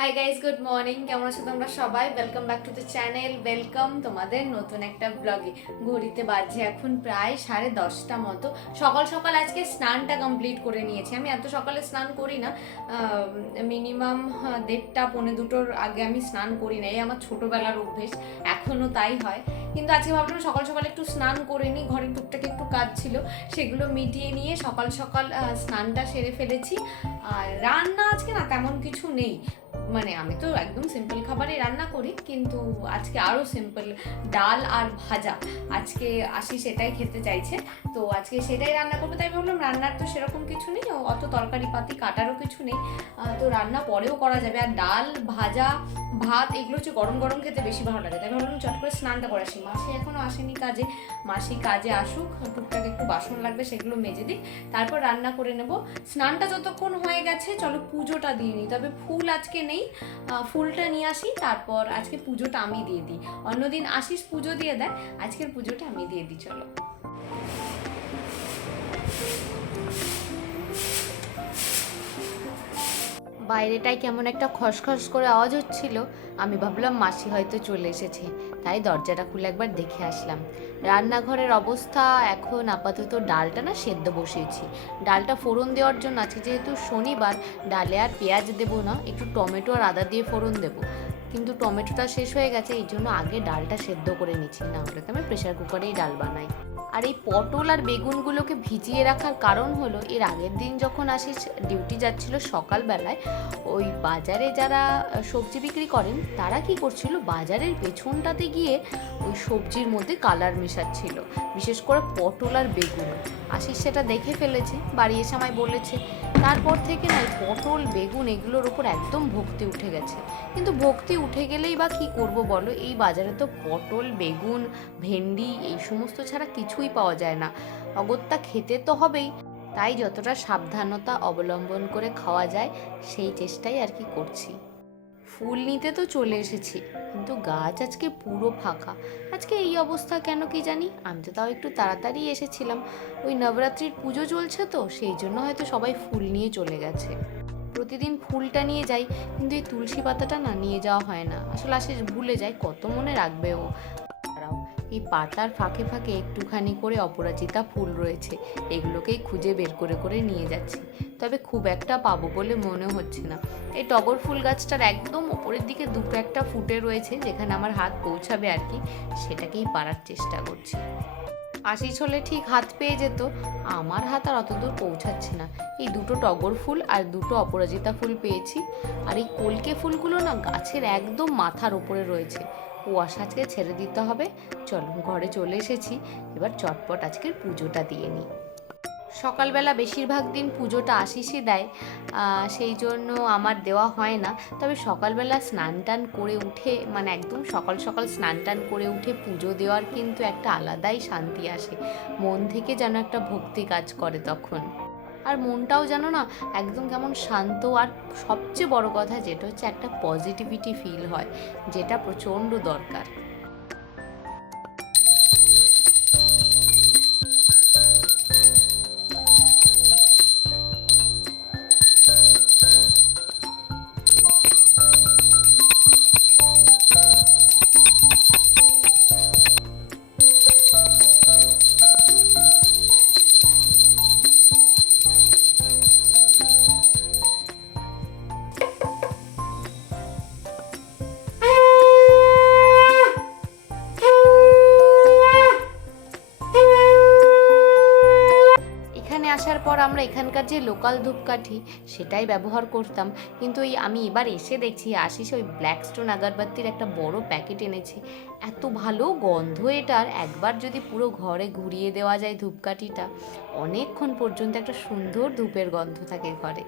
Hi guys, good morning. কেমন আছো তোমরা সবাই? Welcome back to the channel. Welcome তোমাদের নতুন একটা ব্লগে। ঘড়িতে বাজছে এখন প্রায় 10:30 মতো। সকাল সকাল আজকে স্নানটা কমপ্লিট করে নিয়েছি। আমি এত সকালে স্নান করি না, মিনিমাম 1:30 পৌনে 2টোর আগে আমি স্নান করি না। এই আমার ছোটোবেলার অভ্যেস, এখনও তাই হয়। কিন্তু আজকে ভাবলাম সকাল সকাল একটু স্নান করে নিই। ঘরের টুকটাক একটু কাজ ছিল, সেগুলো মিটিয়ে নিয়ে সকাল সকাল স্নানটা সেরে ফেলেছি। আর রান্না আজকে না তেমন কিছু নেই, মানে আমি তো একদম সিম্পল খাবারই রান্না করি, কিন্তু আজকে আরও সিম্পল, ডাল আর ভাজা। আজকে আসি সেটাই খেতে চাইছে, তো আজকে সেটাই রান্না করবো। তাই ভাবলাম রান্নার তো সেরকম কিছু নেই, অত তরকারি পাতি কাটারও কিছু নেই, তো রান্না পরেও করা যাবে। আর ডাল ভাজা ভাত এগুলো হচ্ছে গরম গরম খেতে বেশি ভালো লাগে। তাই ভাবলাম চট করে স্নানটা করে আসি। মাসি এখনও আসেনি কাজে, মাসি কাজে আসুক, টুকটাক একটু বাসন লাগবে সেগুলো মেজে দিই, তারপর রান্না করে নেব। স্নানটা যতক্ষণ হয়ে গেছে চলো পুজোটা দিয়ে নিই। তবে ফুল আজকে নেই, ফুলটা নিয়ে আসি, তারপর আজকে পুজোটা আমি দিয়ে দিই। অন্যদিন আশিস পুজো দিয়ে দেয়, আজকের পুজোটা আমি দিয়ে দিই। চলো। বাইরেটায় কেমন একটা খসখস করে আওয়াজ হচ্ছিল, আমি ভাবলাম মাসি হয়তো চলে এসেছে, তাই দরজাটা খুলে একবার দেখে আসলাম। রান্নাঘরের অবস্থা এখন আপাতত ডালটা না সেদ্ধ বসিয়েছি। ডালটা ফোড়ন দেওয়ার জন্য আজকে যেহেতু শনিবার, ডালে আর পেঁয়াজ দেবো না, একটু টমেটো আর আদা দিয়ে ফোড়ন দেবো। কিন্তু টমেটোটা শেষ হয়ে গেছে, এই জন্য আগে ডালটা সেদ্ধ করে নিচ্ছি, না হলে তো আমি প্রেশার কুকারেই ডাল বানাই। আর এই পটল আর বেগুনগুলোকে ভিজিয়ে রাখার কারণ হলো, এর আগের দিন যখন আশিস ডিউটি যাচ্ছিল সকালবেলায়, ওই বাজারে যারা সবজি বিক্রি করেন তারা কি করছিল, বাজারের পেছনটাতে গিয়ে ওই সবজির মধ্যে কালার মেশাচ্ছিল, বিশেষ করে পটল আর বেগুন। আশিস সেটা দেখে ফেলেছে, বাড়ি এসে আমায় বলেছে। তারপর থেকে না এই পটল বেগুন এগুলোর ওপর একদম ভক্তি উঠে গেছে। কিন্তু ভক্তি উঠে গেলেই বা কী করবো বলো, এই বাজারে তো পটল বেগুন ভেন্ডি এই সমস্ত ছাড়া কিছুই পাওয়া যায় না। অগত্যা খেতে তো হবেই, তাই যতটা সাবধানতা অবলম্বন করে খাওয়া যায় সেই চেষ্টাই আর কি করছি। ফুল নিতে তো চলে এসেছি, কিন্তু গাছ আজকে পুরো ফাঁকা। আজকে এই অবস্থা কেন কি জানি। আমি তো তাও একটু তাড়াতাড়ি এসেছিলাম, ওই নবরাত্রির পুজো চলছে তো সেই জন্য হয়তো সবাই ফুল নিয়ে চলে গেছে। প্রতিদিন ফুলটা নিয়ে যাই, কিন্তু এই তুলসী পাতাটা না নিয়ে যাওয়া হয় না, আসলে আশিস ভুলে যায়, কত মনে রাখবে ও। দাঁড়াও, এই পাতার ফাঁকে ফাঁকে একটুখানি করে অপরাজিতা ফুল রয়েছে, এগুলোকেই খুঁজে বের করে করে নিয়ে যাচ্ছি। তবে খুব একটা পাবো বলে মনে হচ্ছে না। এই টগর ফুল গাছটার একদম ওপরের দিকে দুটো একটা ফুটে রয়েছে, যেখানে আমার হাত পৌঁছাবে আর কি, সেটাকেই পারার চেষ্টা করছি। আশিস হলে ঠিক হাত পেয়ে যেত, আমার হাত আর অত দূর পৌঁছাচ্ছে না। এই দুটো টগর ফুল আর দুটো অপরাজিতা ফুল পেয়েছি। আর এই কলকে ফুলগুলো না গাছের একদম মাথার ওপরে রয়েছে, কুয়াশা আজকে ছেড়ে দিতে হবে। চলো, ঘরে চলে এসেছি, এবার চটপট আজকের পুজোটা দিয়ে নিই। সকালবেলা বেশিরভাগ দিন পুজোটা আশিসই দেয়, সেই জন্য আমার দেওয়া হয় না। তবে সকালবেলা স্নান টান করে উঠে, মানে একদম সকাল সকাল স্নান টান করে উঠে পুজো দেওয়ার কিন্তু একটা আলাদাই শান্তি আসে, মন থেকে যেন একটা ভক্তি কাজ করে তখন। আর মনটাও যেন না একদম কেমন শান্ত, আর সবচেয়ে বড় কথা যেটা হচ্ছে একটা পজিটিভিটি ফিল হয়, যেটা প্রচণ্ড দরকার। এখানে আসার পর আমরা এখানকার যে লোকাল ধূপকাঠি সেটাই ব্যবহার করতাম, কিন্তু আমি এবার এসে দেখছি আশিস ওই ব্ল্যাক স্টোন আগরবাতির একটা বড় প্যাকেট এনেছে। এত ভালো গন্ধ এটার, একবার যদি পুরো ঘরে ঘুরিয়ে দেওয়া যায় ধূপকাঠিটা, অনেকক্ষণ পর্যন্ত একটা সুন্দর ধূপের গন্ধ থাকে ঘরে।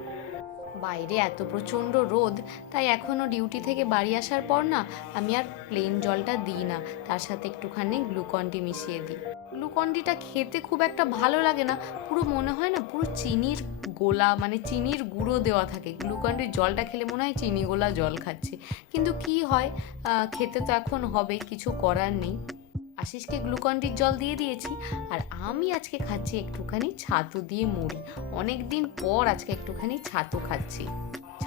বাইরে এত প্রচণ্ড রোদ, তাই এখনও ডিউটি থেকে বাড়ি আসার পর না আমি আর প্লেন জলটা দিই না, তার সাথে একটুখানি গ্লুকন-ডি মিশিয়ে দিই। গ্লুকন-ডিটা খেতে খুব একটা ভালো লাগে না, পুরো মনে হয় না পুরো চিনির গোলা, মানে চিনির গুঁড়ো দেওয়া থাকে। গ্লুকন-ডির জলটা খেলে মনে হয় চিনি গোলা জল খাচ্ছে, কিন্তু কি হয়, খেতে তো এখন হবে, কিছু করার নেই। আশিসকে গ্লুকন-ডির জল দিয়ে দিয়েছি, আর আমি আজকে খাচ্ছি একটুখানি ছাতু দিয়ে মুড়ি। অনেক দিন পর আজকে একটুখানি ছাতু খাচ্ছি।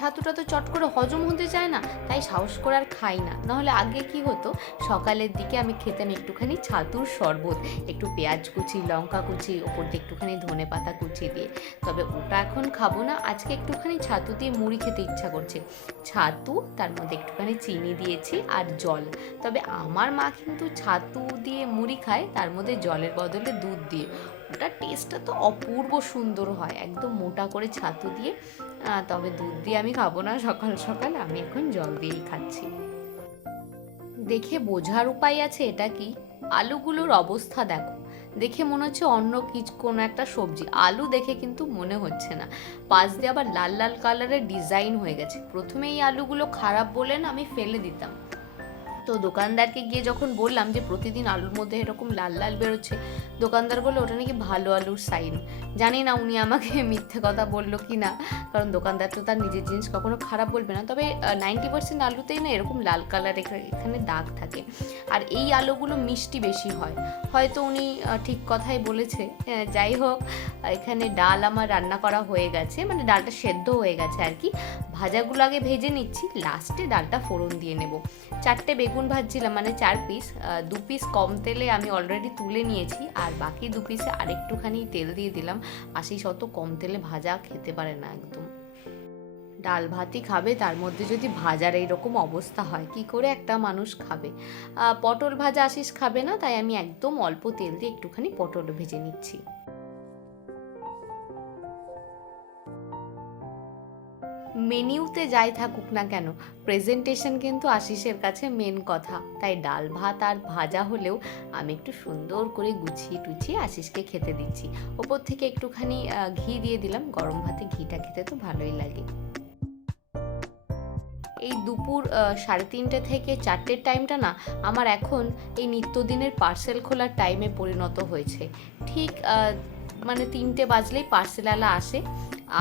ছাতুটা তো চট করে হজম হতে চায় না, তাই সাহস করে আর খাই না। নাহলে আগে কি হতো, সকালের দিকে আমি খেতাম একটুখানি ছাতুর শরবত, একটু পেঁয়াজ কুচি, লঙ্কা কুচি, ওপর দিয়ে একটুখানি ধনে পাতা কুচি দিয়ে। তবে ওটা এখন খাবো না, আজকে একটুখানি ছাতু দিয়ে মুড়ি খেতে ইচ্ছা করছে। ছাতু, তার মধ্যে একটুখানি চিনি দিয়েছি আর জল। তবে আমার মা কিন্তু ছাতু দিয়ে মুড়ি খায়, তার মধ্যে জলের বদলে দুধ দিয়ে। ওটার টেস্টটা তো অপূর্ব সুন্দর হয়, একদম মোটা করে ছাতু দিয়ে। তবে দুধ দিয়ে আমি খাবো না সকাল সকাল, আমি এখন জল দিয়েই খাচ্ছি। দেখে বোঝার উপায় আছে এটা কি? আলুগুলোর অবস্থা দেখো, দেখে মনে হচ্ছে অন্য কোনো একটা সবজি, আলু দেখে কিন্তু মনে হচ্ছে না। পাশ দিয়ে আবার লাল লাল কালারের ডিজাইন হয়ে গেছে। প্রথমে এই আলুগুলো খারাপ বলে না আমি ফেলে দিতাম, তো দোকানদারকে গিয়ে যখন বললাম যে প্রতিদিন আলুর মধ্যে এরকম লাল লাল বেরোচ্ছে, দোকানদার বললো ওটা নাকি ভালো আলুর সাইন। জানি না উনি আমাকে মিথ্যে কথা বললো কি না, কারণ দোকানদার তো তার নিজের জিনিস কখনো খারাপ বলবে না। তবে 90% আলুতেই না এরকম লাল কালার এখানে দাগ থাকে। আর এই আলুগুলো মিষ্টি বেশি হয়, হয়তো উনি ঠিক কথাই বলেছে। যাই হোক, এখানে ডাল আমার রান্না করা হয়ে গেছে, মানে ডালটা সেদ্ধ হয়ে গেছে আর কি। ভাজাগুলো আগে ভেজে নিচ্ছি, লাস্টে ডালটা ফোড়ন দিয়ে নেব। 4টে বেগুন ভাজছিলাম, মানে 4 পিস, 2 পিস কম তেলে আমি অলরেডি তুলে নিয়েছি, আর বাকি 2 পিসে আরেকটুখানি তেল দিয়ে দিলাম। আশিস অত কম তেলে ভাজা খেতে পারে না একদম। ডাল ভাতই খাবে, তার মধ্যে যদি ভাজার এইরকম অবস্থা হয়, কি করে একটা মানুষ খাবে? পটল ভাজা আশিস খাবে না, তাই আমি একদম অল্প তেল দিয়ে একটুখানি পটল ভেজে নিচ্ছি। মেনিউতে যাই থাকুক না কেন, প্রেজেন্টেশন কিন্তু আশিসের কাছে মেন কথা। তাই ডাল ভাত আর ভাজা হলেও আমি একটু সুন্দর করে গুছিয়ে টুছিয়ে আশিসকে খেতে দিচ্ছি। ওপর থেকে একটুখানি ঘি দিয়ে দিলাম, গরম ভাতে ঘিটা খেতে তো ভালোই লাগে। এই দুপুর 3:30 থেকে 4টের টাইমটা না আমার এখন এই নিত্যদিনের পার্সেল খোলার টাইমে পরিণত হয়েছে। ঠিক মানে 3টে বাজলেই পার্সেলওয়ালা আসে,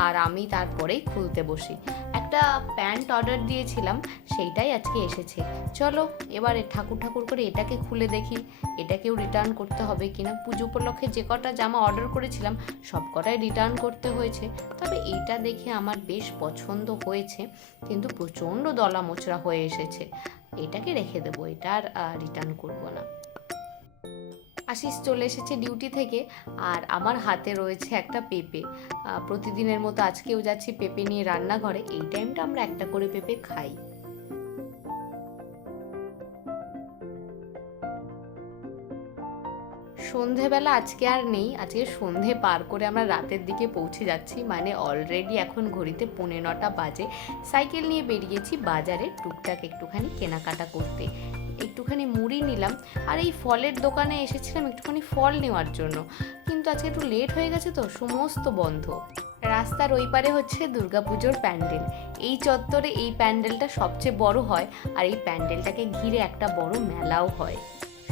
আর আমি তারপরেই খুলতে বসি। একটা প্যান্ট অর্ডার দিয়েছিলাম, সেইটাই আজকে এসেছে। চলো এবারে ঠাকুর ঠাকুর করে এটাকে খুলে দেখি, এটাকেও রিটার্ন করতে হবে কিনা। পুজো উপলক্ষে যে কটা জামা অর্ডার করেছিলাম সব কটাই রিটার্ন করতে হয়েছে। তবে এইটা দেখে আমার বেশ পছন্দ হয়েছে, কিন্তু প্রচণ্ড দলা মোচড়া হয়ে এসেছে। এটাকে রেখে দেবো, এটা আর রিটার্ন করবো না। আশিস চলে এসেছে ডিউটি থেকে, আর আমার হাতে রয়েছে একটা পেঁপে। প্রতিদিনের মতো আজকেও যাচ্ছি পেঁপে নিয়ে রান্নাঘরে। এই টাইমটা আমরা একটা করে পেঁপে খাই। সন্ধেবেলা আজকে আর নেই, আজকে সন্ধে পার করে আমরা রাতের দিকে পৌঁছে যাচ্ছি, মানে অলরেডি এখন ঘড়িতে 9:15 বাজে। সাইকেল নিয়ে বেরিয়েছি বাজারে টুকটাক একটুখানি কেনাকাটা করতে। একটুখানি মুড়ি নিলাম, আর এই ফলের দোকানে এসেছিলাম একটুখানি ফল নেওয়ার জন্য, কিন্তু আজকে একটু লেট হয়ে গেছে তো সমস্ত বন্ধ। রাস্তার ওই পারে হচ্ছে দুর্গাপুজোর প্যান্ডেল। এই চত্বরে এই প্যান্ডেলটা সবচেয়ে বড় হয়, আর এই প্যান্ডেলটাকে ঘিরে একটা বড় মেলাও হয়।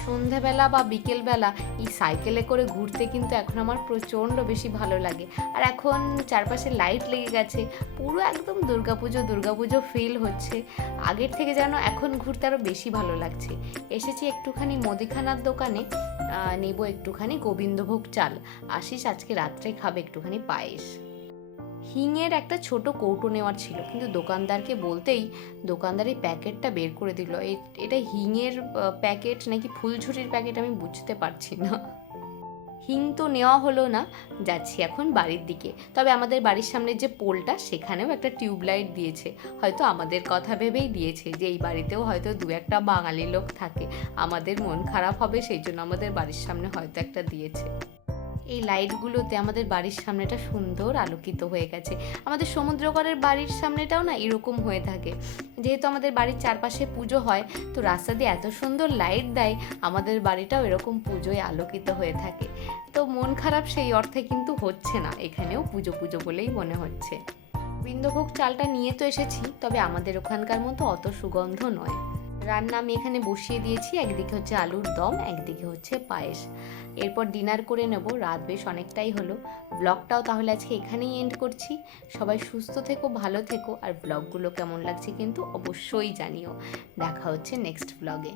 সন্ধেবেলা বা বিকেলবেলা এই সাইকেলে করে ঘুরতে কিন্তু এখন আমার প্রচণ্ড বেশি ভালো লাগে। আর এখন চারপাশে লাইট লেগে গেছে, পুরো একদম দুর্গাপুজো দুর্গাপুজো ফিল হচ্ছে। আগের থেকে যেন এখন ঘুরতে আরও বেশি ভালো লাগছে। এসেছি একটুখানি মুদিখানার দোকানে, নেব একটুখানি গোবিন্দভোগ চাল। আশিস আজকে রাত্রে খাবে একটুখানি পায়েস। হিঙের একটা ছোট কৌটো নেওয়ার ছিল, কিন্তু দোকানদারকে বলতেই দোকানদার এই প্যাকেটটা বের করে দিল। এটা হিঙের প্যাকেট নাকি ফুলঝুরির প্যাকেট আমি বুঝতে পারছি না। হিং তো নেওয়া হলো না, যাচ্ছি এখন বাড়ির দিকে। তবে আমাদের বাড়ির সামনে যে পোলটা, সেখানেও একটা টিউবলাইট দিয়েছে, হয়তো আমাদের কথা ভেবেই দিয়েছে যে এই বাড়িতেও হয়তো 2-1টা বাঙালি লোক থাকে, আমাদের মন খারাপ হবে সেই জন্য আমাদের বাড়ির সামনে হয়তো একটা দিয়েছে। এই লাইটগুলোতে আমাদের বাড়ির সামনেটা সুন্দর আলোকিত হয়ে গেছে। আমাদের সমুদ্রকরের বাড়ির সামনেটাও না এরকম হয়ে থাকে। যেহেতু আমাদের বাড়ির চারপাশে পুজো হয়, তো রাস্তা দিয়ে এত সুন্দর লাইট দেয়, আমাদের বাড়িটাও এরকম পুজোয় আলোকিত হয়ে থাকে। তো মন খারাপ সেই অর্থে কিন্তু হচ্ছে না, এখানেও পুজো পুজো বলেই মনে হচ্ছে। গোবিন্দভোগ চালটা নিয়ে তো এসেছি, তবে আমাদের ওখানকার মতো অত সুগন্ধ নয়। রান্না আমি এখানে বসিয়ে দিয়েছি, একদিকে হচ্ছে আলুর দম, একদিকে হচ্ছে পায়েস। এরপর ডিনার করে নেব, রাত বেশ অনেকটাই হলো। ব্লগটাও তাহলে আজকে এখানেই এন্ড করছি। সবাই সুস্থ থেকো, ভালো থেকো, আর ব্লগগুলো কেমন লাগছে কিন্তু অবশ্যই জানিও। দেখা হচ্ছে নেক্সট ব্লগে।